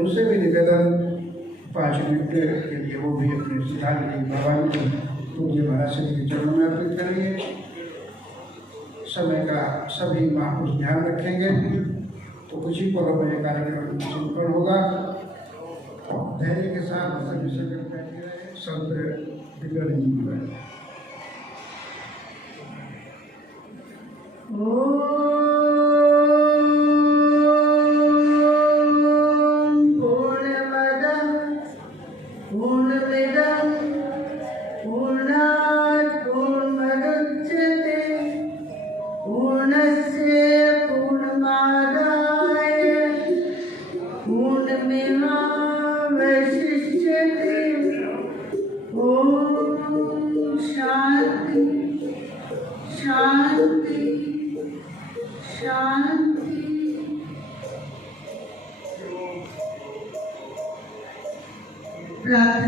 उनसे भी निवेदन 5 मिनट के लिए वो भी अपने श्रद्धांजलि भगवान को पूज्य महाराज श्री के चरणों में अर्पित करेंगे। समय का सभी महापुरुष ध्यान रखेंगे तो कुछ ही पलों में कार्यक्रम संपन्न होगा। धैर्य के साथ सभी संगत बैठे रहे। संत दिव्यानंद जी महाराज।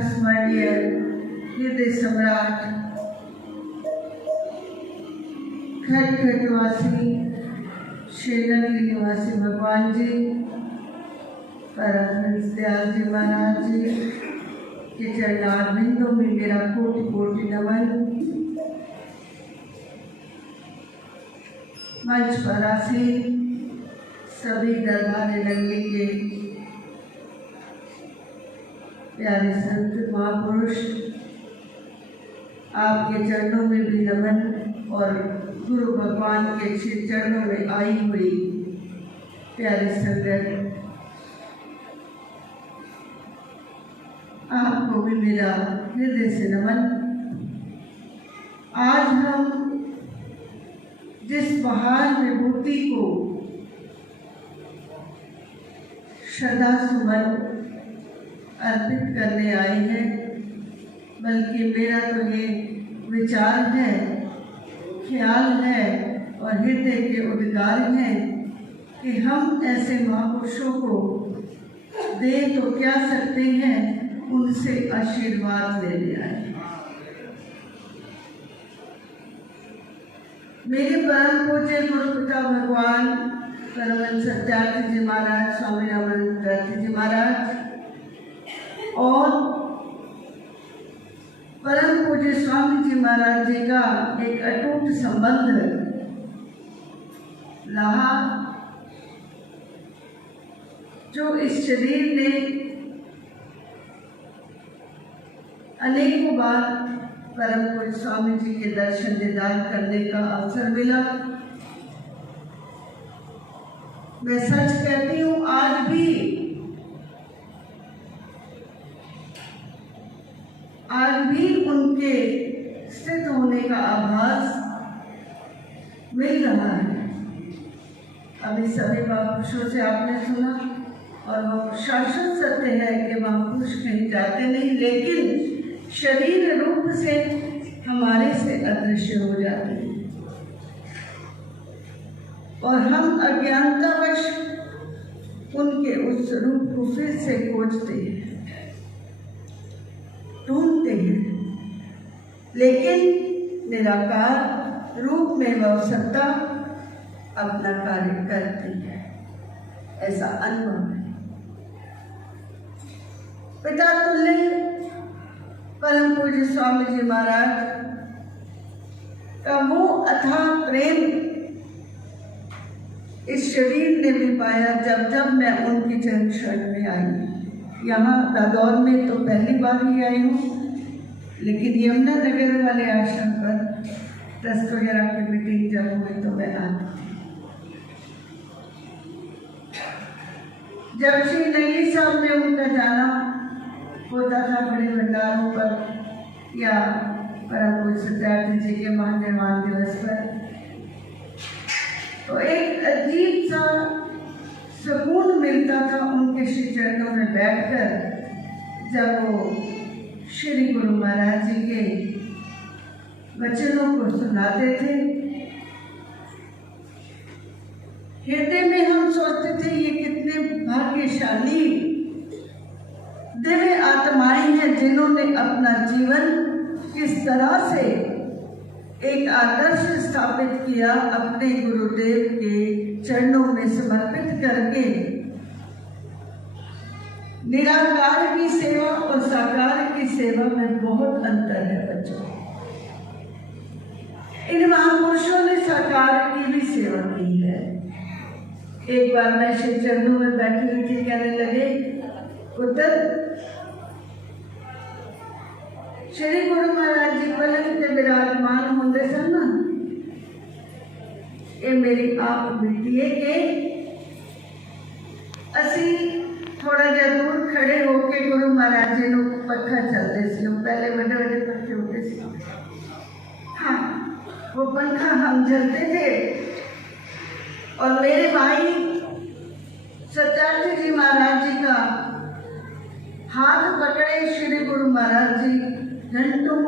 स्मरणीय हृदय सम्राट खटखटवासी श्रीनगर निवासी भगवान जी परमहंस दयाल जी महाराज जी के चरणारविंदों में मेरा कोटि कोटि नमन। मंच पर आसीन सभी दरबार नगरी के प्यारे संत महापुरुष, आपके चरणों में भी नमन और गुरु भगवान के श्री चरणों में आई हुई प्यारे संगत, आपको भी मेरा हृदय से नमन। आज हम जिस महान विभूति को श्रद्धा सुमन अर्पित करने आए हैं, बल्कि मेरा तो ये विचार है, ख्याल है और हृदय के उद्गार हैं कि हम ऐसे महापुरुषों को दे तो क्या सकते हैं, उनसे आशीर्वाद लेने आए। मेरे परम पूज्य गुरुपिता भगवान परमहंस सत्यार्थ जी महाराज, स्वामी रामानंद जी महाराज और परम पूज्य स्वामी जी महाराज जी का एक अटूट संबंध रहा, जो इस शरीर ने अनेकों बार परम पूज्य स्वामी जी के दर्शन दीदार करने का अवसर मिला। मैं सच कहती हूँ, आज भी उनके स्थित होने का आभास मिल रहा है। अभी सभी महापुरुषों से आपने सुना और वो शाश्वत सत्य है कि महापुरुष कहीं जाते नहीं, लेकिन शरीर रूप से हमारे से अदृश्य हो जाते हैं और हम अज्ञानतावश उनके उस रूप को फिर से खोजते हैं, ढूंढते हैं, लेकिन निराकार रूप में वह सत्ता अपना कार्य करती है, ऐसा अनुभव है। पिता तुल्य परम पूज्य स्वामी जी महाराज का वो अथाह प्रेम इस शरीर ने भी पाया जब जब मैं उनकी चरण शरण में आई। यहाँ दादौर में तो पहली बार ही आई हूँ, लेकिन यमुना नगर वाले आश्रम पर ट्रस्ट वगैरह की मीटिंग जब हुई तो मैं आती। जब श्री नई साहब में उनका जाना होता था बड़े भंडारों पर या परम पूज्य सत्यार्थ जी के महानिर्वाण दिवस पर, तो एक अजीब सा सुकून मिलता था उनके श्री चरणों में बैठकर, जब वो श्री गुरु महाराज जी के वचनों को सुनाते थे। हृदय में हम सोचते थे ये कितने भाग्यशाली दिव्य आत्माएं हैं जिन्होंने अपना जीवन किस तरह से एक आदर्श स्थापित किया, अपने गुरुदेव के चरणों में समर्पित करके। निराकार की सेवा और साकार की सेवा में बहुत अंतर है बच्चों। इन महापुरुषों ने साकार की भी सेवा की है। एक बार मैं श्री चरणों में बैठी हुई थी, कहने लगे, पुत्र, श्री गुरु महाराज जी पलंग पे विराजमान होंगे सन ना, ये मेरी आप बेटी है कि असी थोड़ा जा दूर खड़े होके गुरु महाराज जी को पखा चलते सी, पहले बड़े बड़े पखे होते सी। हाँ, वो पंखा हम चलते थे और मेरे भाई सत्यार्थ जी महाराज जी का हाथ पकड़े श्री गुरु महाराज जी घंटों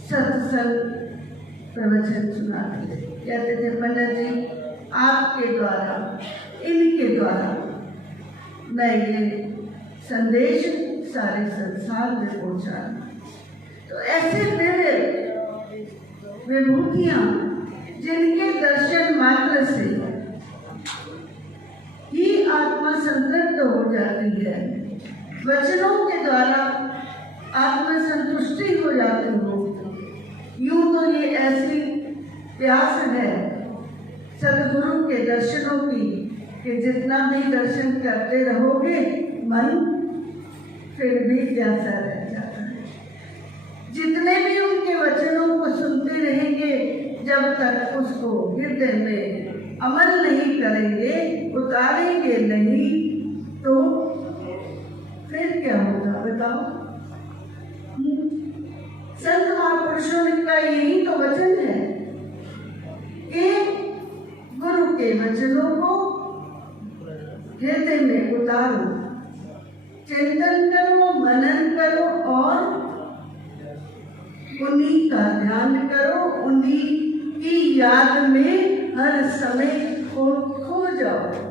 सत्संग प्रवचन सुनाते थे। कहते थे, पंडित जी, आपके द्वारा, इनके द्वारा मैं ये संदेश सारे संसार में पहुंचा। तो ऐसे दिव्य विभूतियां जिनके दर्शन मात्र से ही आत्मा संतृप्त हो जाती है, वचनों के द्वारा आत्मा संतुष्टि हो जाती हो, यूं तो ये ऐसी प्यास है सदगुरु के दर्शनों की कि जितना भी दर्शन करते रहोगे मन फिर भी प्यासा रह जाता है। जितने भी उनके वचनों को सुनते रहेंगे, जब तक उसको हृदय में अमल नहीं करेंगे, नहीं तो फिर क्या होगा बताओ? संत महापुरुषों का यही तो वचन है कि गुरु के वचनों को हृदय में उतारो, चिंतन करो, मनन करो और उन्हीं का ध्यान करो, उन्हीं की याद में हर समय खो जाओ।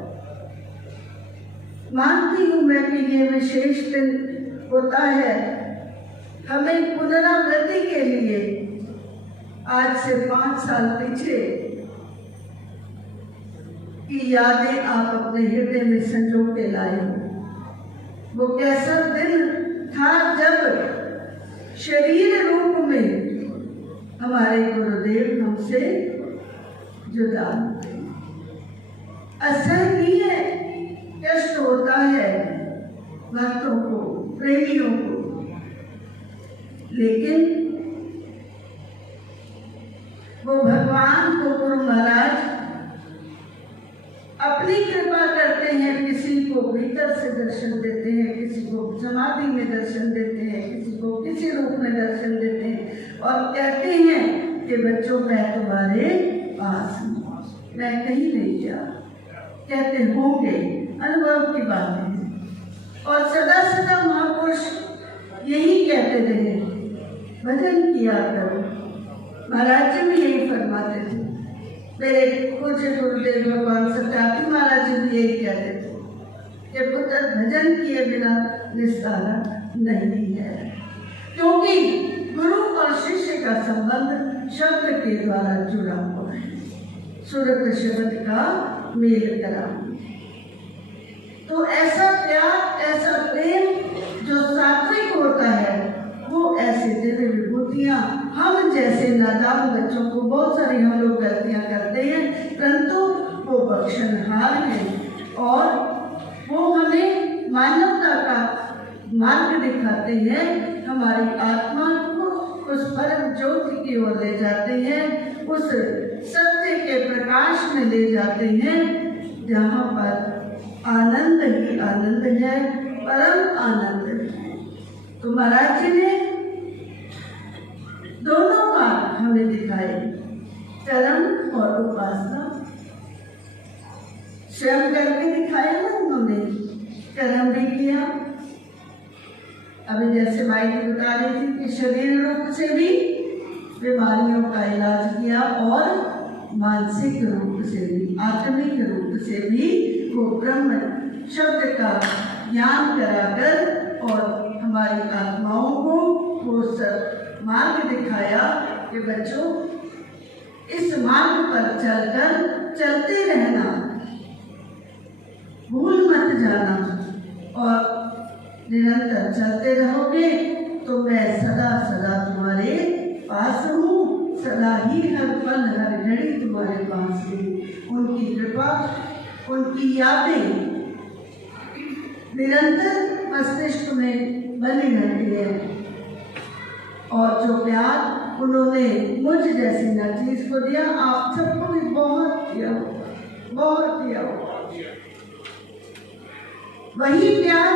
मानती हूं मैं कि ये विशेष दिन होता है हमें पुनरावृत्ति के लिए। आज से 5 साल पीछे की यादें आप अपने हृदय में संजो के लाए हो। वो कैसा दिन था जब शरीर रूप में हमारे गुरुदेव हमसे जुदा हुए। असहनीय कष्ट होता है भक्तों को, प्रेमियों को, लेकिन वो भगवान को गुरु महाराज अपनी कृपा करते हैं। किसी को भीतर से दर्शन देते हैं, किसी को समाधि में दर्शन देते हैं, किसी को किसी रूप में दर्शन देते हैं और कहते हैं कि बच्चों मैं तुम्हारे पास हूँ, मैं कहीं नहीं गया। कहते होंगे, अनुभव की बात है। और सदा सदा महापुरुष यही कहते रहे, भजन किया करो। महाराज जी भी यही फरमाते थे। मेरे पूज्य गुरुदेव भगवान सत्यार्थी महाराज जी भी यही कहते थे कि पुत्र भजन किए बिना निस्तारा नहीं है, क्योंकि गुरु और शिष्य का संबंध शब्द के द्वारा जुड़ा हुआ है। सुरत शब्द का मेल करा। तो ऐसा प्यार, ऐसा प्रेम जो सात्विक होता है, वो ऐसे दिव्य विभूतियां हम जैसे नादान बच्चों को बहुत सारी हम लोग गलतियां करते हैं, परंतु वो बख्शनहार है और वो हमें मानवता का मार्ग दिखाते हैं, हमारी आत्मा को उस परम ज्योति की ओर ले जाते हैं, उस सत्य के प्रकाश में ले जाते हैं जहाँ पर आनंद ही आनंद है, परम आनंद है। तो महाराज जी ने दोनों बात हमें दिखाई, कर्म और उपासना। स्वयं करके दिखाया ना उन्होंने, कर्म भी किया। अभी जैसे माई जी बता रही थी कि शरीर रूप से भी बीमारियों का इलाज किया और मानसिक रूप से भी, आत्मिक रूप से भी वो ब्रह्म शब्द का ज्ञान कराकर और हमारी आत्माओं को वो सब मार्ग दिखाया कि बच्चों इस मार्ग पर चलकर चलते रहना, भूल मत जाना और निरंतर चलते रहोगे तो मैं सदा सदा तुम्हारे पास हूँ, सदा ही हर पल हर घड़ी तुम्हारे पास हूँ। उनकी कृपा, उनकी यादें निरंतर मस्तिष्क में बनी रहती है और जो प्यार उन्होंने मुझ जैसी नचीज को दिया, आप सबको भी बहुत दिया होगा, बहुत दिया होगा। वही प्यार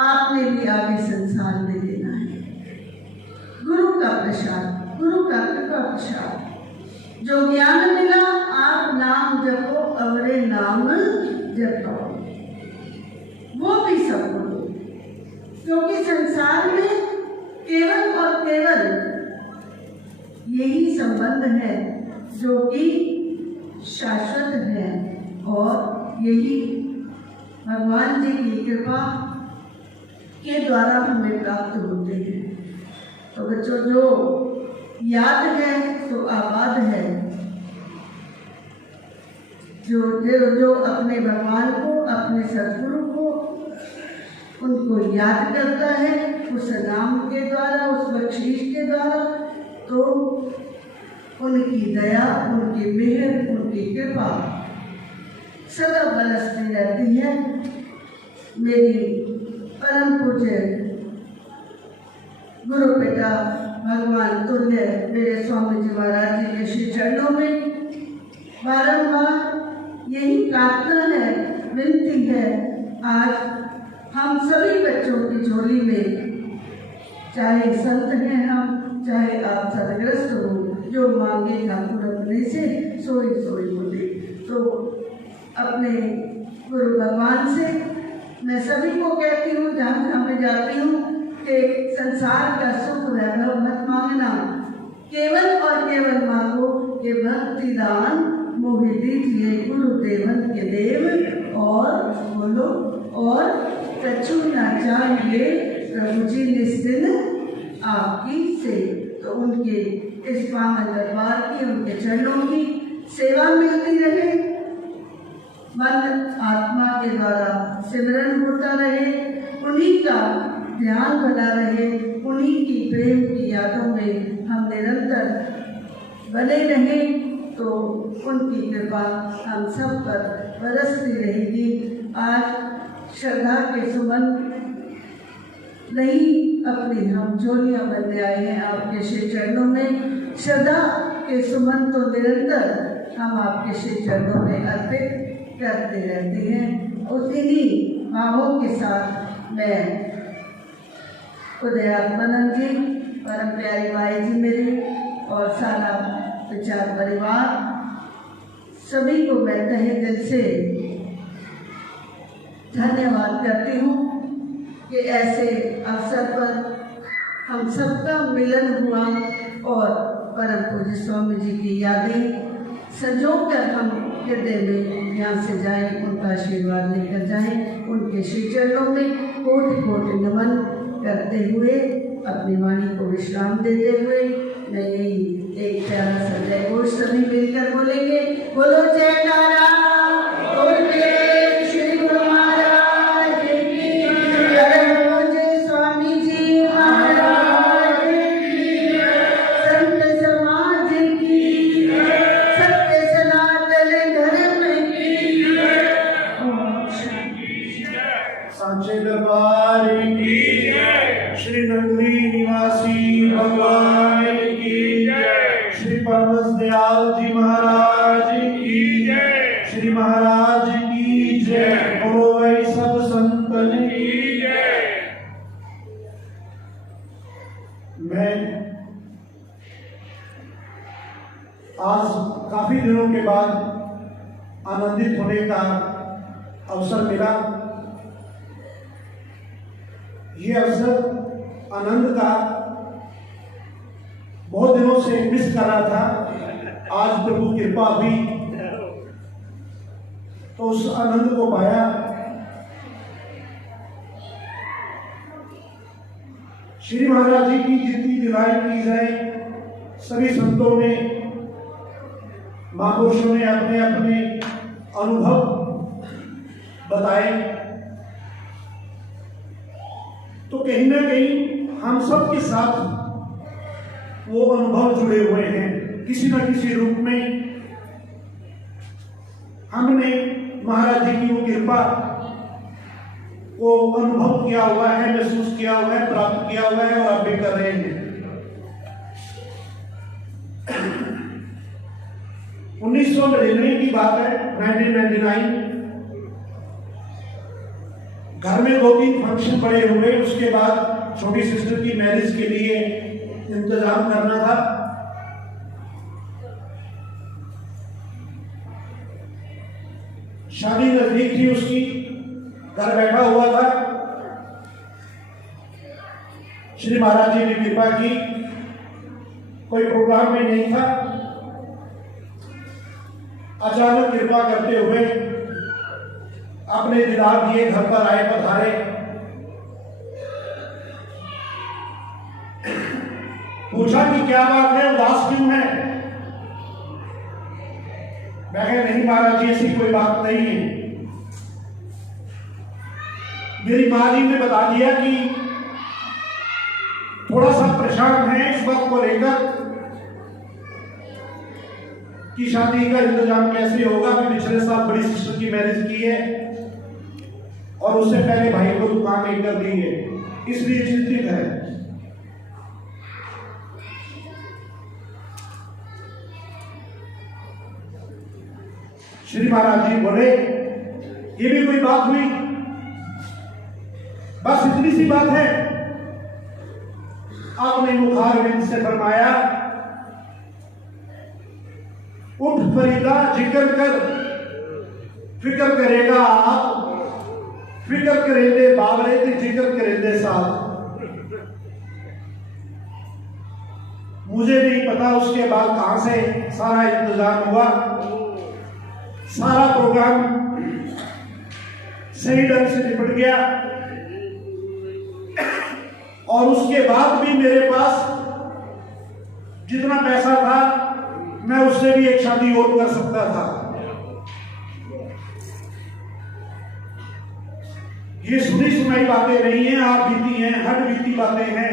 आपने भी आगे संसार में देना है। गुरु का प्रसाद, गुरु का कृपा प्रसाद, जो ज्ञान मिला आप नाम जपो अवरे नाम जपो, वो भी सबको दो, क्योंकि संसार में केवल और केवल यही संबंध है जो कि शाश्वत है और यही भगवान जी की कृपा के द्वारा हमें प्राप्त होते हैं। तो बच्चों जो याद है तो आबाद है, जो अपने भगवान को, अपने सद्गुरु को, उनको याद करता है उस नाम के द्वारा, उस बख्शीश के द्वारा, तो उनकी दया, उनकी मेहर, उनकी कृपा सदा बरसती रहती है। मेरी परम पूज्य गुरु पिता भगवान तुल्य मेरे स्वामी जी महाराज जी के श्री चरणों में बारंबार यही प्रार्थना है, विनती है। आज हम सभी बच्चों की झोली में, चाहे संत हैं हम, चाहे आप सदग्रस्त हो, जो मांगे ठाकुर अपने से सोई सोई बोले। तो अपने गुरु भगवान से मैं सभी को कहती हूँ, जहाँ जहाँ मैं जाती हूँ, कि संसार का सुख वैभव मत मांगना, केवल और केवल मांगो कि भक्ति दान मोहि दीजिए गुरुदेवन के देव, और बोलो और कछु ना चाहिए प्रभु जी निस्दिन आपकी से। तो उनके इस पावन दरबार की, उनके चरणों की सेवा मिलती रहे, मन आत्मा के द्वारा सिमरन होता रहे, उन्हीं का ध्यान बना रहे, उन्हीं की प्रेम की यादों में हम निरंतर बने रहें, तो उनकी कृपा हम सब पर बरसती रहेगी। आज श्रद्धा के सुमन नहीं अपनी हम झोलियाँ बनने आए हैं आपके श्री चरणों में। श्रद्धा के सुमन तो निरंतर हम आपके श्री चरणों में अर्पित करते रहते हैं। उन्हीं भावों के साथ मैं उदयात्मानंद जी, परम प्यारी माई जी मेरी, और सारा विचार परिवार, सभी को मैं तहे दिल से धन्यवाद करती हूँ कि ऐसे अवसर पर हम सबका मिलन हुआ और परम पूज्य स्वामी जी की यादें संजो कर हम हृदय में यहाँ से जाएं, उनका आशीर्वाद लेकर जाएं, उनके श्री चरणों में कोटि कोटि नमन करते हुए, अपनी वाणी को विश्राम देते हुए, मैं यही एक प्यारा सा जय घोष सभी मिलकर बोलेंगे। बोलो जयकारा, बोल के श्री गुरु महाराज की जय, स्वामी जी महाराज की, संत समाज की, सत्य सनातन धर्म की, सांचे दरबार की, श्री नगरी निवासी भगवान की जय, श्री परमस दयाल जी महाराज की जय, श्री महाराज की जय, बोलो वै सब संतन की जय। मैं आज काफी दिनों के बाद आनंदित होने का अवसर मिला। ये अवसर आनंद का बहुत दिनों से मिस कर रहा था, आज प्रभु कृपा हुई तो उस आनंद को पाया। श्री महाराज जी की जितनी दिवाई की जाए, सभी संतों ने, महापुरुषों ने अपने अपने अनुभव बताए, तो कहीं ना कहीं हम सब के साथ वो अनुभव जुड़े हुए हैं। किसी न किसी रूप में हमने महाराज जी की वो कृपा को अनुभव किया हुआ है, महसूस किया हुआ है, प्राप्त किया हुआ है, और अब भी कर रहे हैं। 1999 की बात है, 1999। घर में 2-3 फंक्शन पड़े हुए, उसके बाद छोटी सिस्टर की मैरिज के लिए इंतजाम करना था। शादी नजदीक थी उसकी, घर बैठा हुआ था। श्री महाराज जी ने कृपा की, कोई प्रोग्राम में नहीं था। अचानक कृपा करते हुए अपने दीदार दिए, घर पर आए, पधारे। पूछा कि क्या बात है, उदास क्यों है? मैं कहा नहीं महाराज जी, ऐसी कोई बात नहीं है। मेरी माँ जी ने बता दिया कि थोड़ा सा परेशान है इस बात को लेकर कि शादी का इंतजाम कैसे होगा। पिछले साल बड़ी सिस्टर की मैरिज की है और उससे पहले भाई को दुकान नहीं कर दी है, इसलिए चिंतित है। श्री महाराज जी बोले, ये भी कोई बात हुई? बस इतनी सी बात है। आपने मुखारविंद से फरमाया, उठ फरीदा जिक्र कर, फिक्र करेगा आप, फिक्र करेंगे बाबरे ते जिक्र करेंगे साथ। मुझे नहीं पता उसके बाद कहां से सारा इंतजाम हुआ। सारा प्रोग्राम सही ढंग से निपट गया और उसके बाद भी मेरे पास जितना पैसा था मैं उससे भी एक शादी और कर सकता था। ये सुनी सुनाई बातें नहीं है, आप बीती हैं, हट बीती बातें हैं।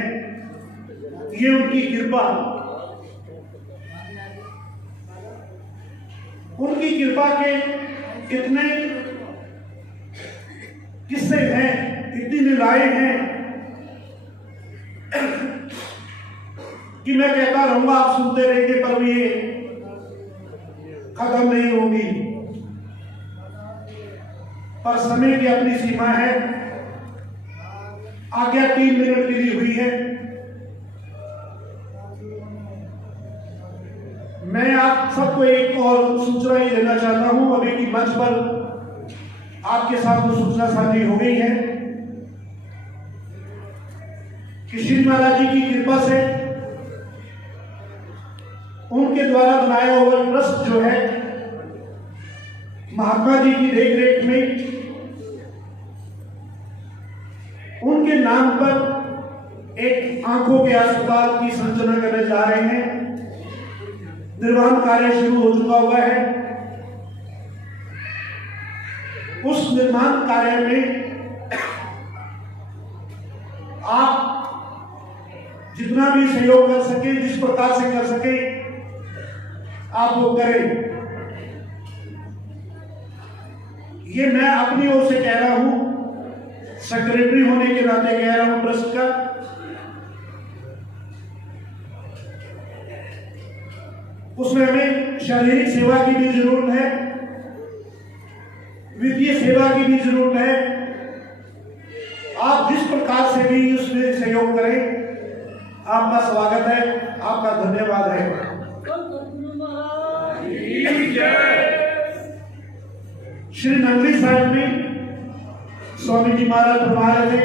ये उनकी कृपा, उनकी कृपा के इतने किस्से हैं, इतनी लीलाएं हैं कि मैं कहता रहूंगा, आप सुनते रहेंगे पर ये खत्म नहीं होगी। पर समय की अपनी सीमा है। आज्ञा 3 मिनट की दी हुई है। मैं आप सबको एक और सूचना ही देना चाहता हूं। अभी की मंच पर आपके साथ वो सूचना साझी हो गई है कि श्री महाराज जी की कृपा से उनके द्वारा बनाया हुआ ट्रस्ट जो है, महात्मा जी की देखरेख में उनके नाम पर एक आंखों के अस्पताल की संरचना करने जा रहे हैं। निर्माण कार्य शुरू हो चुका हुआ है। उस निर्माण कार्य में आप जितना भी सहयोग कर सके, जिस प्रकार से कर सके, आप वो करें। ये मैं अपनी ओर से कह रहा हूं, सेक्रेटरी होने के नाते कह रहा हूं ट्रस्ट का। उसमें हमें शारीरिक सेवा की भी जरूरत है, वित्तीय सेवा की भी जरूरत है। आप जिस प्रकार से भी उसमें सहयोग करें, आपका स्वागत है, आपका धन्यवाद है। श्री नंगली साहिब में स्वामी जी महाराज फरमा रहे थे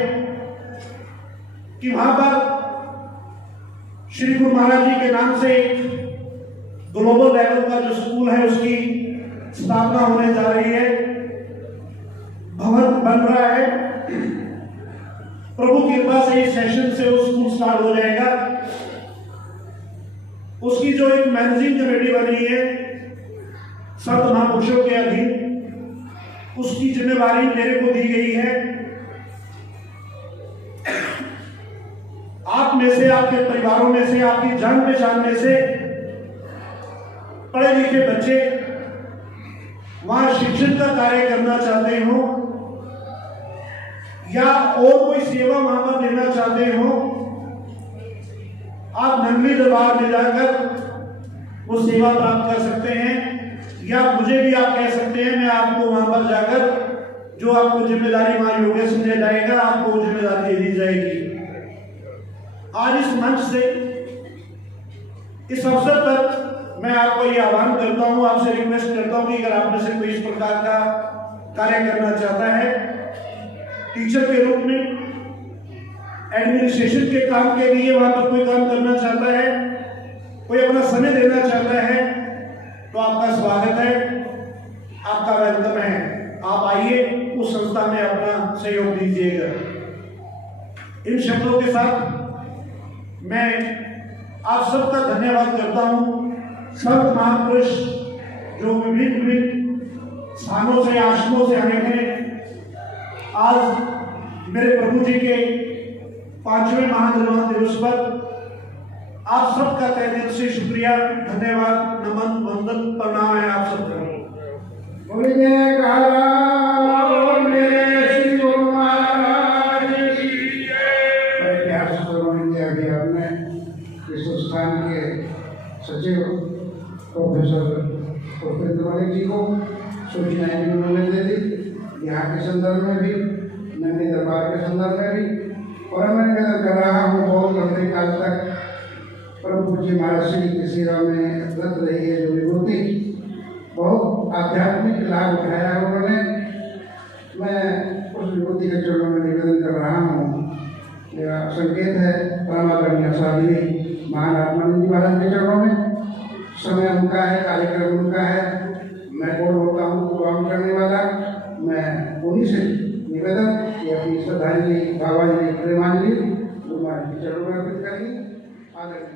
कि वहां पर श्री गुरु महाराज जी के नाम से एक ग्लोबल लेवल का जो स्कूल है उसकी स्थापना होने जा रही है, भवन बन रहा है। प्रभु की कृपा से इस सेशन से वो स्कूल स्टार्ट हो जाएगा। उसकी जो एक मैनेजिंग कमेटी बनी है संत महापुरुषों के अधीन, उसकी जिम्मेवारी मेरे को दी गई है। आप में से, आपके परिवारों में से, आपकी जान पहचान में से पढ़े लिखे बच्चे वहां शिक्षण का कार्य करना चाहते हो या और कोई सेवा वहां पर देना चाहते हो, आप नंगली दरबार में जाकर वो सेवा प्राप्त कर सकते हैं। या मुझे भी आप कह सकते हैं, मैं आपको वहां पर जाकर जो आपको जिम्मेदारी वहां योगेश समझा जाएगा, आपको वो जिम्मेदारी दे दी जाएगी। आज इस मंच से, इस अवसर पर मैं आपको ये आह्वान करता हूं, आपसे रिक्वेस्ट करता हूं कि अगर आप में से कोई इस प्रकार का कार्य करना चाहता है, टीचर के रूप में, एडमिनिस्ट्रेशन के काम के लिए वहां पर कोई काम करना चाहता है, कोई अपना समय देना चाहता है, तो आपका स्वागत है, आपका वेलकम है। आप आइए, उस संस्था में अपना सहयोग दीजिएगा। इन शब्दों के साथ मैं आप सबका धन्यवाद करता हूं। संत महापुरुष जो विभिन्न स्थानों से, आश्रमों से आए हैं, आज मेरे प्रभु जी के 5वें महानिर्वाण दिवस पर आप सबका तहे दिल से शुक्रिया, धन्यवाद, नमन, वंदन, प्रणाम है आप सबका। इस संस्थान के सचिव प्रोफेसर उपेंद्र मलिक जी को, सूचनाएं भी उन्होंने दे दी, यहाँ के संदर्भ में भी, नंदी दरबार के संदर्भ में भी। और मैं निवेदन कर रहा हूँ, बहुत लंबे काल तक परम पूज्य महाराज श्री की सेवा में रत रही है जो विभूति, बहुत आध्यात्मिक लाभ उठाया है उन्होंने। मैं उस विभूति के चरणों में निवेदन कर रहा हूँ। मेरा संकेत है परमादरणीय स्वामी महान आत्मानंद जी महाराज के चरणों में। समय उनका है, कार्यक्रम उनका है, मैं कौन होता हूँ प्रोग्राम करने वाला। मैं उन्हीं से निवेदन कि अपनी श्रद्धांजलि, भावांजलि, प्रेमांजलि गुरु महाराज के चरणों में अर्पित करेंगे। आदरणीय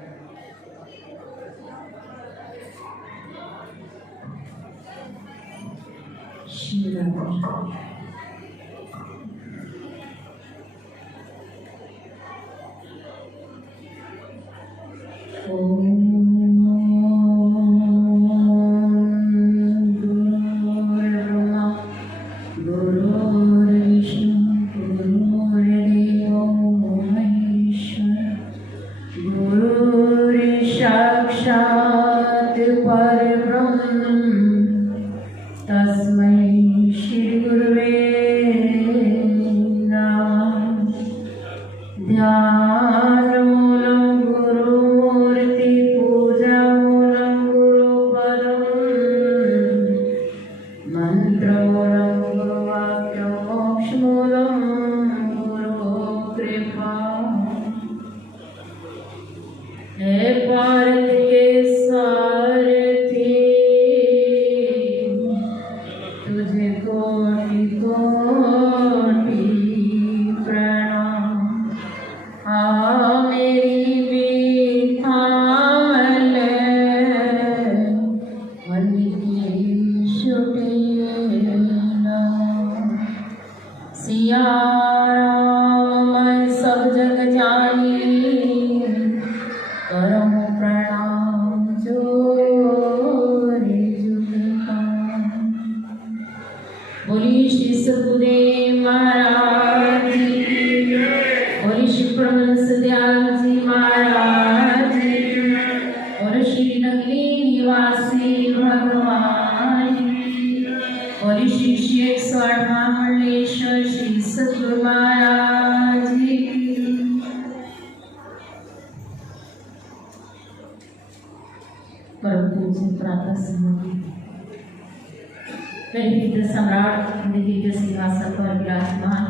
सम्राट दिव्य सिंहासन पर विराजमान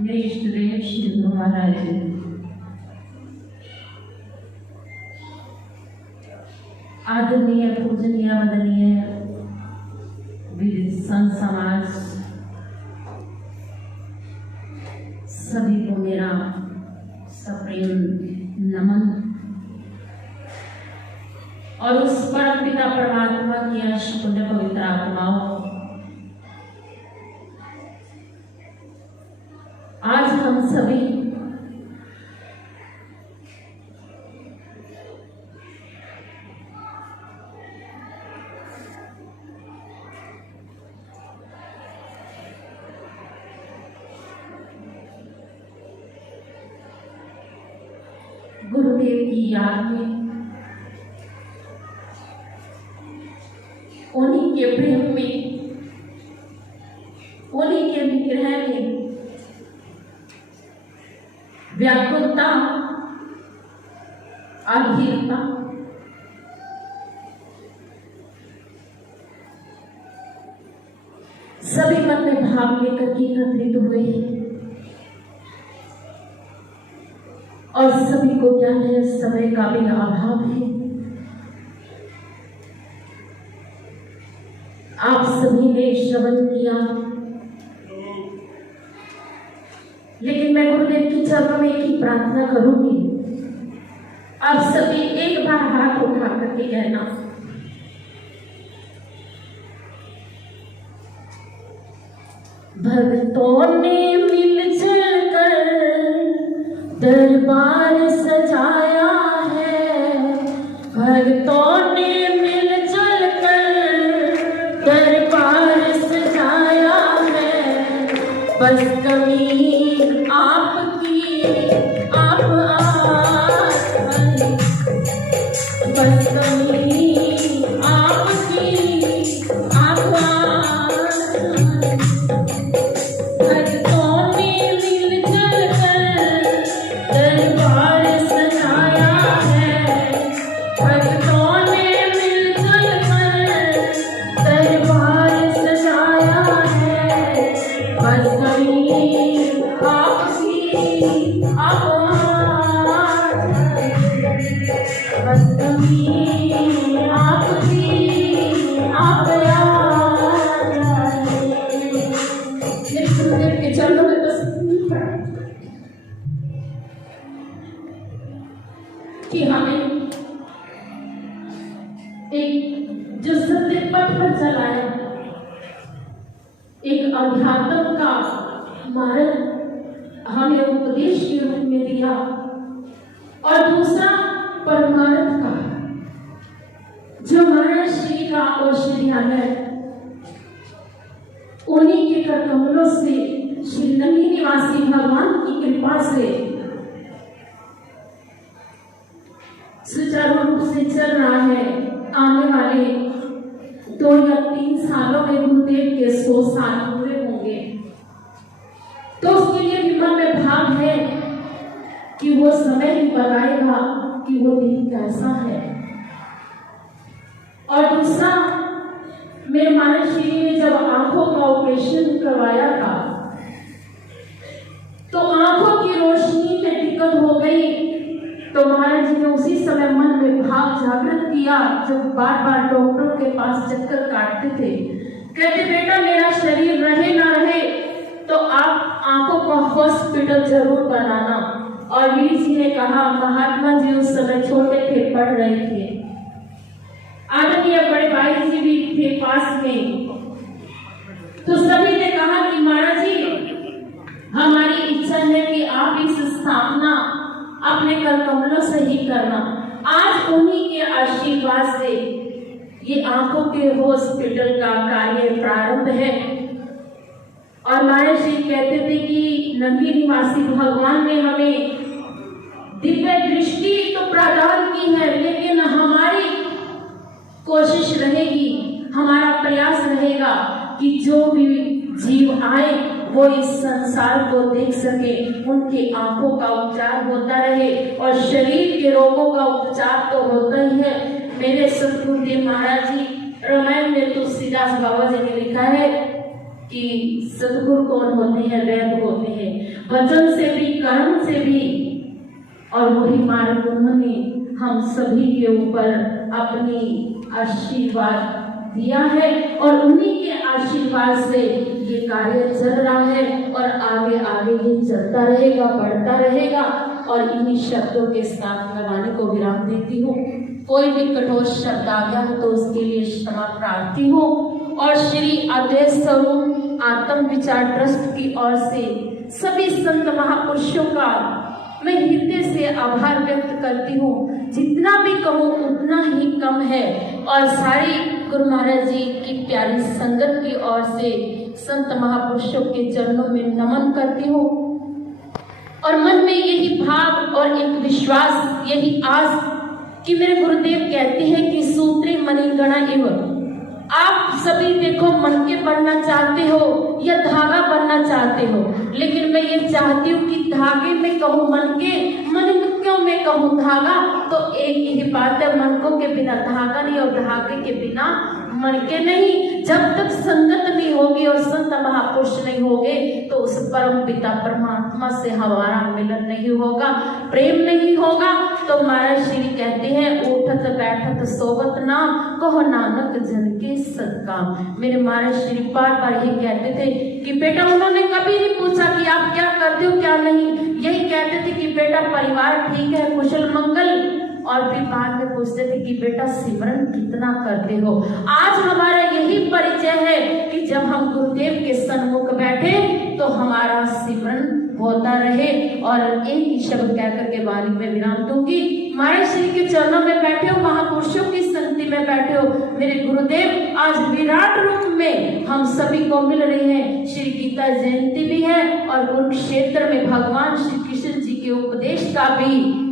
मेरे इष्ट देव श्री गुरु महाराज जी, आदरणीय पूजनीय वंदनीय विविध संत समाज, सभी को मेरा सप्रेम नमन और उस परम पिता परमात्मा की अंश पुण्य पवित्र आत्माओं, आज हम सभी गुरुदेव की याद में, उन्हीं के प्रेम में, उन्हीं के विग्रह में व्याकुलता, अधीरता, सभी मन में भाव लेकर के एकत्रित हुए हैं और सभी को ज्ञान है समय का भी अभाव है। आप सभी ने श्रवण किया, लेकिन मैं गुरुदेव की चरणों में एक ही प्रार्थना करूंगी, आप सभी एक बार हाथ उठा करके कहना, भक्तों ने मिलजुल कर दरबार सजाया है, भक्तों ने मिलजुल कर दरबार सजाया है, बस कमी आपकी आप आस भरी कभी आपकी आप याद आए। मेरे गुरुदेव के चरणों में बस कि हमें एक जो सत्य पथ पर चलाया, एक अध्यात्म का मार्ग हमें उपदेश के रूप में दिया, और दूसरा परमार्थ का जो हमारा श्री का और श्रीयालय उन्हीं के कर कमलों से श्री नंदी निवासी भगवान की कृपा से सुचारू रूप से चल रहा है। आने वाले 2 या 3 सालों में गुरुदेव के 100 साल पूरे होंगे, तो उसके लिए भी मन में भाव है कि वो समय ही बताएगा कि वो दिन कैसा है। और दूसरा, मेरे महाराज श्री ने जब आंखों का ऑपरेशन करवाया था तो आंखों की रोशनी में दिक्कत हो गई, तो महाराज जी ने उसी समय मन में भाव जागृत किया। जब बार बार डॉक्टरों के पास चक्कर काटते थे, कहते बेटा मेरा शरीर रहे ना रहे तो आप आंखों का हॉस्पिटल जरूर बनाना। और वीर जी ने कहा, महात्मा जी उस समय छोटे थे, पढ़ रहे थे, आदरणीय बड़े भाई जी भी थे पास में, तो सभी ने कहा कि महाराज जी हमारी इच्छा है कि आप इस स्थापना अपने कर कमलों से ही करना। आज उन्हीं के आशीर्वाद से ये आंखों के हॉस्पिटल का कार्य प्रारंभ है। और महाराज जी कहते थे कि नंदी निवासी भगवान ने हमें दिव्य दृष्टि तो प्रदान की है, लेकिन हमारी कोशिश रहेगी, हमारा प्रयास रहेगा कि जो भी जीव आए वो इस संसार को देख सके, उनकी आंखों का उपचार होता रहे, और शरीर के रोगों का उपचार तो होता ही है। मेरे सतगुरुदेव महाराज जी रामायण में तुलसीदास बाबा जी ने लिखा है कि सतगुरु कौन होते हैं, वैद्य होते हैं, वचन से भी कर्म से भी, और वही मार्ग उन्होंने हम सभी के ऊपर अपनी आशीर्वाद दिया है, और उन्हीं के आशीर्वाद से ये कार्य चल रहा है और आगे आगे ये चलता रहेगा, बढ़ता रहेगा। और इन्हीं शब्दों के साथ मैं वाणी को विराम देती हूँ। कोई भी कठोर शब्द आ गया हो तो उसके लिए क्षमा प्रार्थी हूँ। और श्री अद्वैत स्वरूप आत्म विचार ट्रस्ट की ओर से सभी संत महापुरुषों का मैं हृदय से आभार व्यक्त करती हूँ। जितना भी कहूँ उतना ही कम है। और सारी गुरु महाराज जी की प्यारी संगत की ओर से संत महापुरुषों के चरणों में नमन करती हूँ, और मन में यही भाव और एक विश्वास, यही आस कि मेरे गुरुदेव कहते हैं कि सूत्रे मणिगणा इव। आप सभी देखो मन के बनना चाहते हो या धागा बनना चाहते हो, लेकिन मैं ये चाहती हूँ कि धागे में कहूँ मन के, मन क्यों में कहूँ धागा, तो एक ही बात है, मनकों के बिना धागा नहीं और धागे के बिना मन के नहीं। जब तक संगत नहीं होगी और संत महापुरुष नहीं होगे तो उस परम पिता परमात्मा से हमारा मिलन नहीं होगा, प्रेम नहीं होगा। तो महाराज श्री कहते हैं, उठत बैठत सोवत नाम, कहो नानक जन के सत्काम। मेरे महाराज श्री बार बार ये कहते थे कि बेटा, उन्होंने कभी नहीं पूछा कि आप क्या करते हो क्या नहीं, यही कहते थे कि बेटा परिवार ठीक है, कुशल मंगल, और फिर बाद में पूछते थे कि बेटा सिमरन कितना करते हो। आज हमारा यही परिचय है कि जब हम गुरुदेव के सन्मुख बैठे तो हमारा सिमरन होता रहे। और एक ही शब्द कहकर के वाणी में विराम दूंगी। महाराज श्री के चरणों में बैठे हो, महापुरुषों की संगति में बैठे हो, मेरे गुरुदेव आज विराट रूप में हम सभी को मिल रहे हैं। श्री गीता जयंती भी है और कुरुक्षेत्र में भगवान श्री कृष्ण जी के उपदेश का भी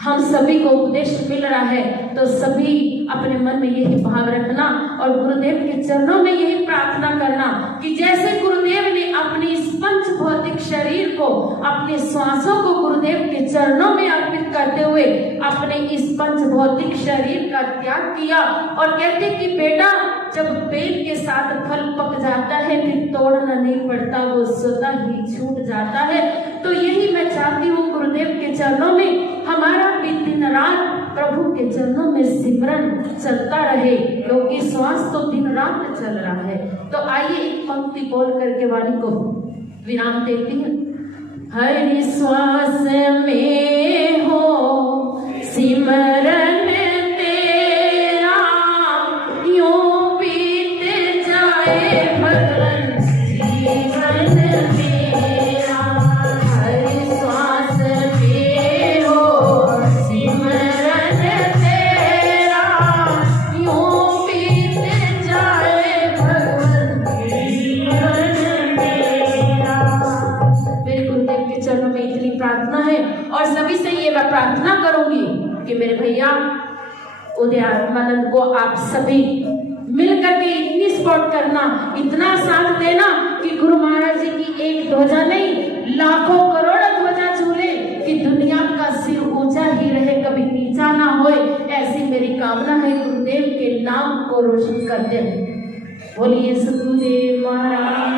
हम सभी को उपदेश मिल रहा है। तो सभी अपने मन में यही भाव रखना और गुरुदेव के चरणों में यही प्रार्थना करना कि जैसे गुरुदेव ने अपनी इस पंच भौतिक शरीर को, अपने श्वासों को गुरुदेव के चरणों में अर्पित करते हुए अपने इस पंच भौतिक शरीर का त्याग किया, और कहते कि बेटा जब बेल के साथ फल पक जाता है फिर तोड़ना नहीं पड़ता, वो स्वतः ही छूट जाता है। तो यही मैं चाहती हूँ गुरुदेव के चरणों में हमारा भी दिन रात प्रभु के चरणों में सिमरन चलता रहे, क्योंकि श्वास तो दिन रात चल रहा है। तो आइए एक पंक्ति बोल करके वाणी को विराम देती हैं। हर श्वास में हो सिमरन तेरा, यूं बीत जाए भगवन जीवन मेरा। हर श्वास में हो सिमरन तेरा, यूं बीत जाए भगवन जीवन मेरा। मेरे गुरुदेव के चरणों में इतनी प्रार्थना है, और सभी से ये मैं प्रार्थना करूंगी कि मेरे भैया उदय आत्मानंद को आप सभी मिलकर के इतनी सपोर्ट करना, इतना साथ देना कि गुरु महाराज जी की एक ध्वजा नहीं, लाखों करोड़ों ध्वजा झूले, कि दुनिया का सिर ऊंचा ही रहे, कभी नीचा ना होए। ऐसी मेरी कामना है। गुरुदेव के नाम को रोशन करते हैं। बोलिए सतगुरुदेव महाराज।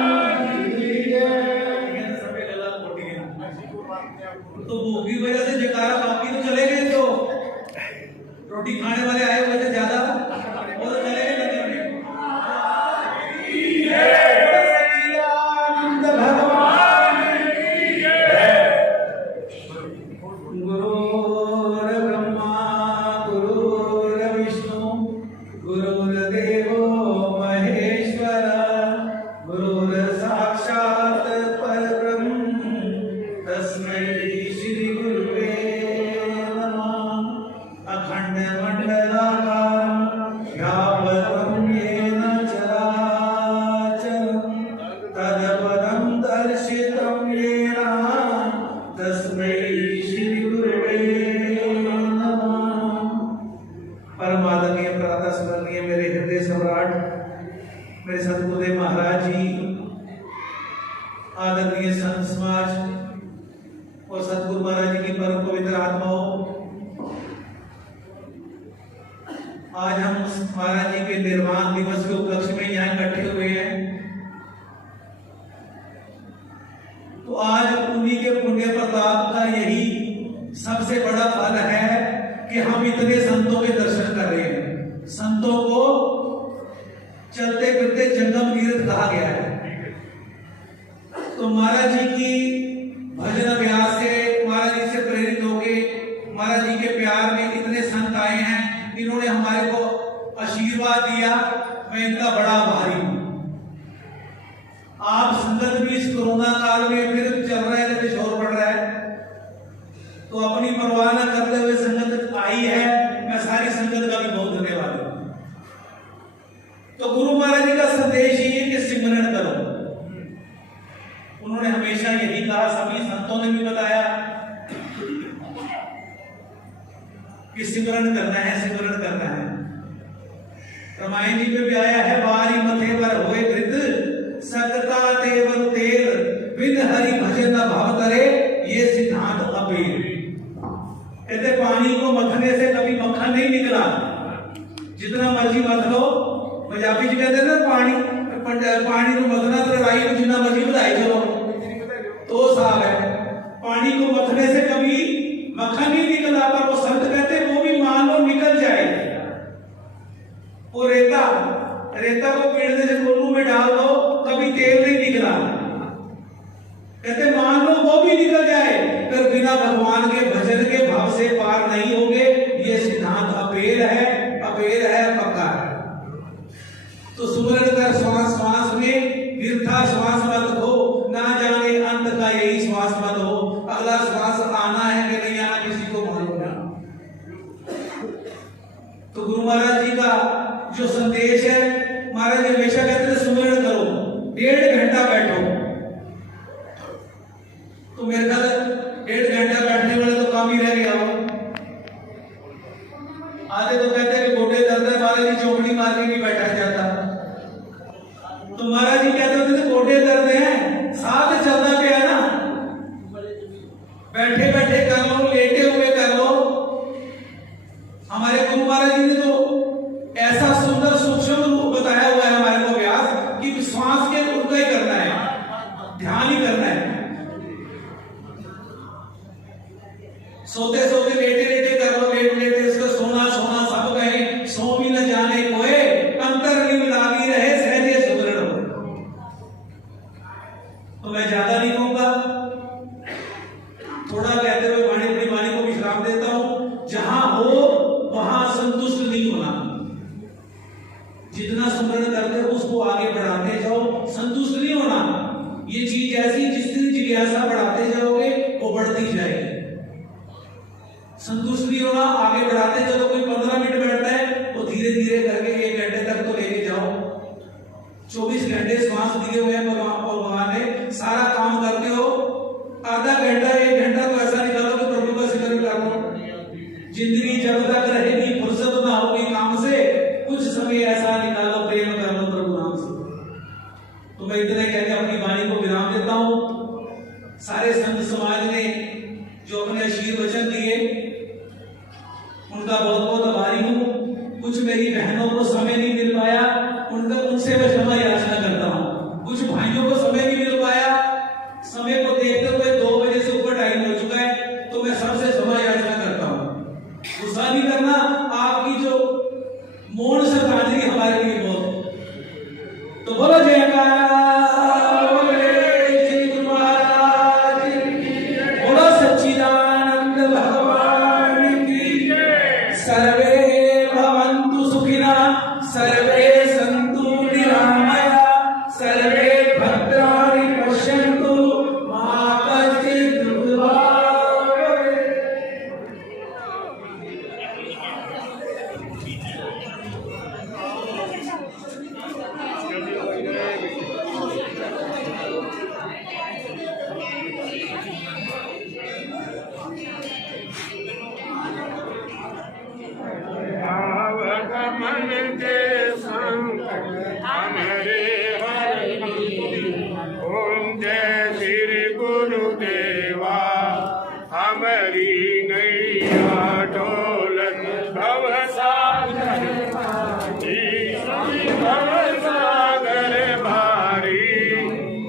तो भूख की वजह से जयकारा, बाकी तो चले गए। तो रोटी खाने वाले आए हुए थे ज्यादा, वो तो चले गए। सच्चिदानंद भगवान की जय। गुरुर् ब्रह्मा गुरुर्विष्णु गुरुर्देवो महेश्वर, गुरुर् साक्षात् परब्रह्म तस्मै श्री गुरुवे नमः। अखंड मंडलाकारं व्याप्तं येन चराचरं, तत्पदं दर्शितं येन तस्मै श्री गुरुवे नमः। परम आदरणीय प्रातः स्मरणीय मेरे हृदय सम्राट मेरे सतगुरुदेव महाराज जी, आदरणीय संत समाज और सतगुरु महाराज जी की परम पवित्र आत्माओं, आज हम महाराज जी के निर्वाण दिवस के उपलक्ष्य में यहाँ इकट्ठे हुए हैं। तो आज उन्हीं के पुण्य प्रताप का यही सबसे बड़ा फल है कि हम इतने संतों के दर्शन कर रहे हैं। संतों को चलते फिरते जंगम तीर्थ कहा गया है। तो महाराज जी की भजन अभ्यास से, महाराज जी से प्रेरित होके, महाराज जी के प्यार में इतने संत आए हैं, इन्होंने हमारे को आशीर्वाद दिया। मैं इनका बड़ा आभारी हूं। आप संगत भी इस कोरोना काल में फिर चल रहे हैं, जैसे शोर पड़ रहा है, तो अपनी परवाह न करते हुए संगत आई है। मैं सारी संगत का भी बहुत धन्यवाद हूं। तो गुरु महाराज जी का संदेश ही है कि सिमरन करो। उन्होंने हमेशा यही कहा, सभी संतों ने भी बताया कि सिमरन करना है, सिमरन करना है। रामायण जी में भी आया है, बारी मथे पर होए कृत सकता तेवर तेल, बिन हरि भजन न भाव करे, ये सिद्धांत अबेर। कहते पानी को मथने से कभी मक्खन नहीं निकला, जितना मर्जी मथ लो। पंजाबी जी कहते हैं ना, पानी को मथना तो राई को जितना मर्जी बढ़ाई चलो, तो साफ है। पानी को मथने से कभी मक्खन नहीं निकला, पर वो संत कहते वो भी मान लो निकल जाए। वो रेता को पेड़ने से कोल्हू में डाल दो, कभी तेल नहीं निकला। कहते मान लो वो भी निकल जाए, पर बिना भगवान के भजन के भाव से पार नहीं होंगे। ये सिद्धांत अपेल है, पक्का है। तो सुमरन कर श्वास श्वास में, वृथा श्वास मत हो, ना जाने अंत का यही श्वास मत हो। अगला श्वास आना है कि नहीं आना किसी को मालूम नहीं। तो गुरु महाराज जी का जो संदेश है, महाराज हमेशा कहते थे सुमरन करो, 1.5 घंटा बैठो। तो मेरे ख्याल 1.5 घंटा बैठने वाले तो काम ही रह गया हो। आधे तो कहते हैं कि गोटे दर्द है, महाराज जी चौकड़ी मार के भी बैठा जाता। तो महाराज जी कहते होते थे गोटे दर्द है, साथ चलता गया ना, बैठे बैठे कर लो, लेटे हुए कर लो। हमारे गुरु महाराज जी ने तो ऐसा सुंदर सूक्ष्म रूप बताया हुआ है हमारे को अभ्यास, कि श्वास के उल्टा ही करना है, ध्यान ही करना है। सोते सोते लेटे लेटे कर लो, लेटे लेटे उसका जितना स्मरण करते हो उसको आगे बढ़ाते जाओ, संतुष्ट नहीं होना। ये चीज ऐसी जिस दिन जिज्ञासा बढ़ाते जाओगे वो बढ़ती जाएगी। संतुष्ट नहीं होना, आगे बढ़ाते चलो। कोई 15 मिनट बैठता है वो धीरे धीरे करके 1 घंटे तक तो लेके जाओ। 24 घंटे श्वास दिए हुए हैं भगवान ने, सारा काम करते हो, आधा घंटा 1 घंटा तो ऐसा निकालो कि प्रभु का जिक्र करो। जिंदगी जब तक रहेगी, फुर्सत ना होगी काम से, कुछ समय ऐसा निकालो, प्रेम कर लो प्रभु नाम से। तो मैं इतने कहकर अपनी वाणी को विराम देता हूं। सारे संत समाज ने जो अपने आशीर्वचन दिए उनका बहुत बहुत आभारी हूं। कुछ मेरी बहनों को समय नहीं मिल पाया, उनसे मैं क्षमा याचना करता हूं। कुछ भाइयों को समय नहीं मिल पाया, समय को देखते हुए 2 बजे से ऊपर टाइम हो चुका है, तो मैं सबसे क्षमा याचना करता हूं। गुस्सा नहीं करना, आपकी जो मौन श्रद्धांजलि हमारे लिए बहुत। तो बोलो जयकारा, बोलो सच्चिदानंद भगवान की। सर्वे भवन्तु सुखिनः, सर्वे सन्तु निरामया, सर्वे भद्राणि पश्यन्तु, मा कश्चित् दुर्भाग् भवेत्। मन के संकट हमारे हरि। ओम जय श्री गुरुदेवा, हमारी नैया डोलत भव सागर भारी।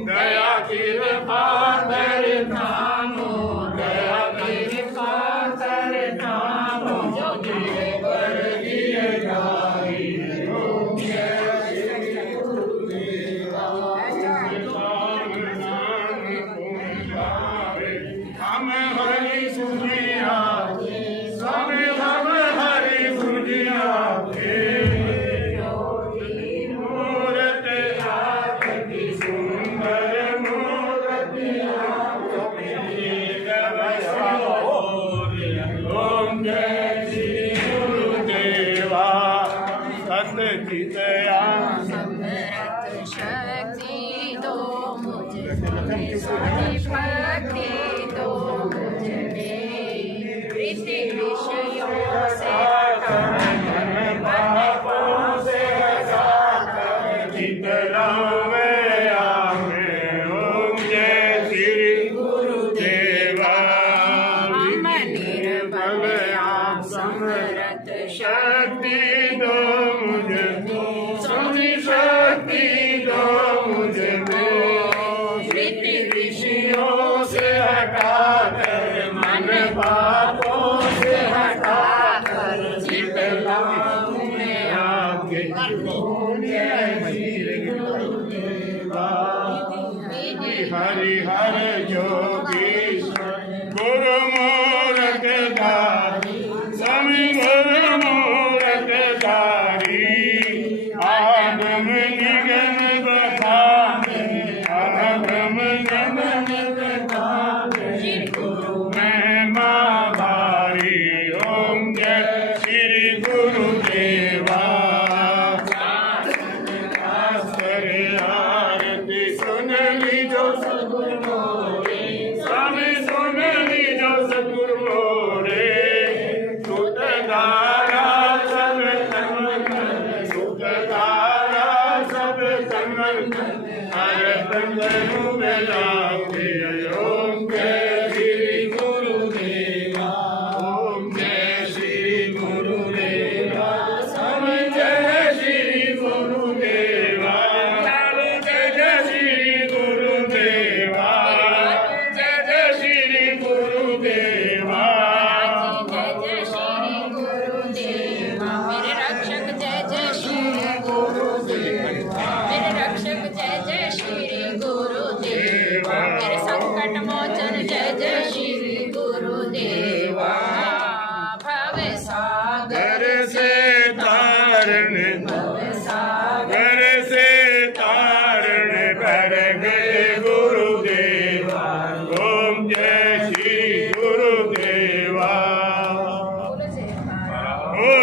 दया कृपा कर नामो, दया कृपा कर नामो, पर दिए जाई। ओम जय श्री गुरुदेवा, हम हरि सुनिया, सब हम हरि सुनिया। मूरत आकृति सुंदर, मूरत ओम जय श्री गुरुदेवा, सतचितया शक्ति दो मुझे, शक्ति दो मुझे, वृत्ति विषयों से मन पापों से हटाकर चितलावे आमे। ओम जय श्री गुरुदेवा, हम निर्बल आप समर्थ, शक्ति दो मुझको, शक्ति दो मुझको, वृत्ति विषयों से हटाकर, मन पापों से हटाकर चितलाऊं मैं आपके। ओम जय श्री गुरुदेवा, हरि हर जोगीश्वर गुरु मूरत धारी, स्वामी गुरु मूरत धारी। आगम निगम बताने, आगम निगम बताने, गुरु महिमा भारी। ओम जय श्री गुरुदेवा, आरती सुन लीजो सद्गुरु मोरे, स्वामी सुन लीजो सद्गुरु मोरे। सुत धारा सब तन, सुत धारा सब तन, हर तनु मिलाते। ओम जय श्री गुरुदेवा, ओम जय श्री गुरुदेवा, स्वामी जय श्री गुरुदेवा। जय श्री गुरुदेवा, जय श्री गुरुदेवा। जय श्री गुरुदेवा, मेरे रक्षक जय जय श्री गुरुदेवा, मेरे रक्षक जय जय श्री गुरुदेवा।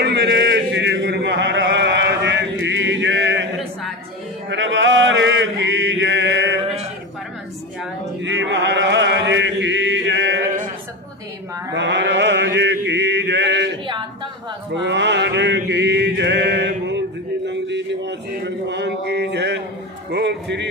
बोल मेरे श्री गुरु महाराज की जय। गुरु साची दरबार की जय। गुरु श्री परमहंस दयाल जी महाराज की जय। श्री सतगुरुदेव महाराज महाराज की जय। श्री आत्म भगवान भगवान की जय। बोल श्री नंदी निवासी भगवान की जय। बोल श्री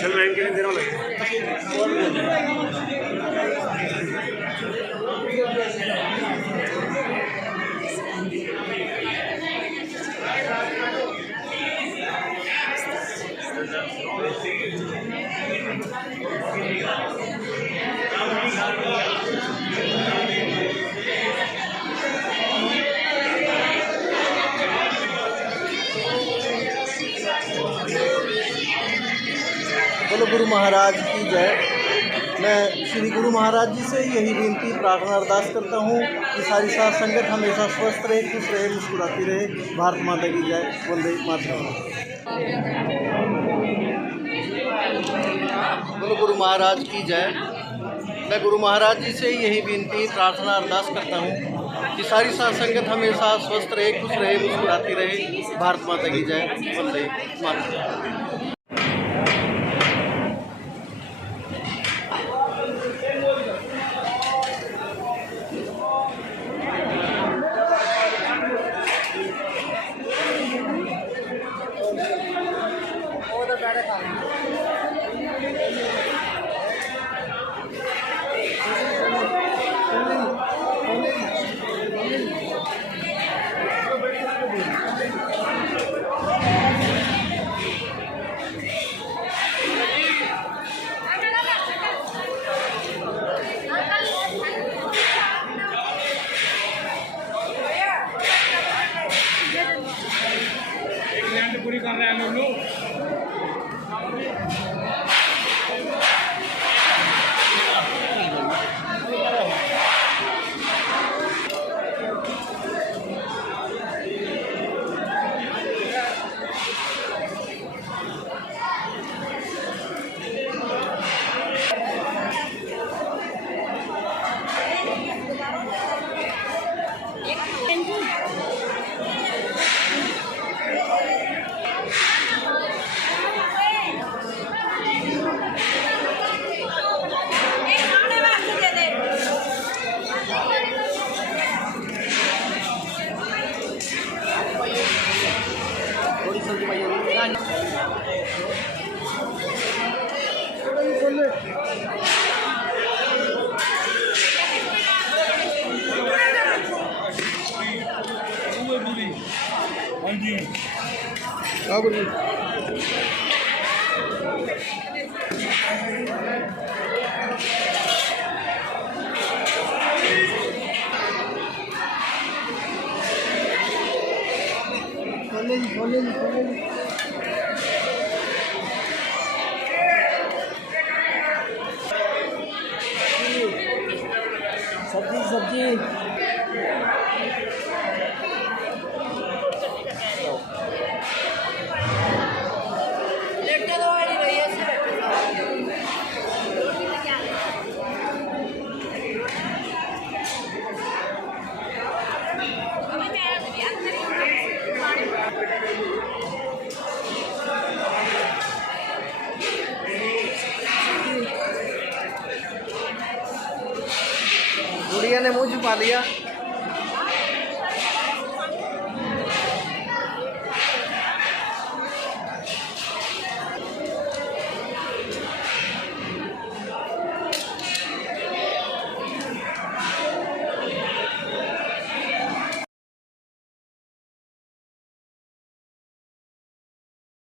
चल रहे हैं देना लगे। बोलो गुरु महाराज की जय। मैं श्री गुरु महाराज जी से यही विनती प्रार्थना अरदास करता हूँ कि सारी साथ संगत हमेशा स्वस्थ रहे, खुश रहे, मुस्कुराती रहे। भारत माता की जय। वंदे मातरम। बोलो गुरु महाराज की जय। मैं गुरु महाराज जी से यही विनती प्रार्थना अरदास करता हूँ कि सारी साथ संगत हमेशा स्वस्थ रहे, खुश रहे, मुस्कुराती रहे। भारत माता की जय। वंदे मातरम। पूरी कर रहे हैं हम लोग। सब्जी भैया ने मुंह छुपा लिया।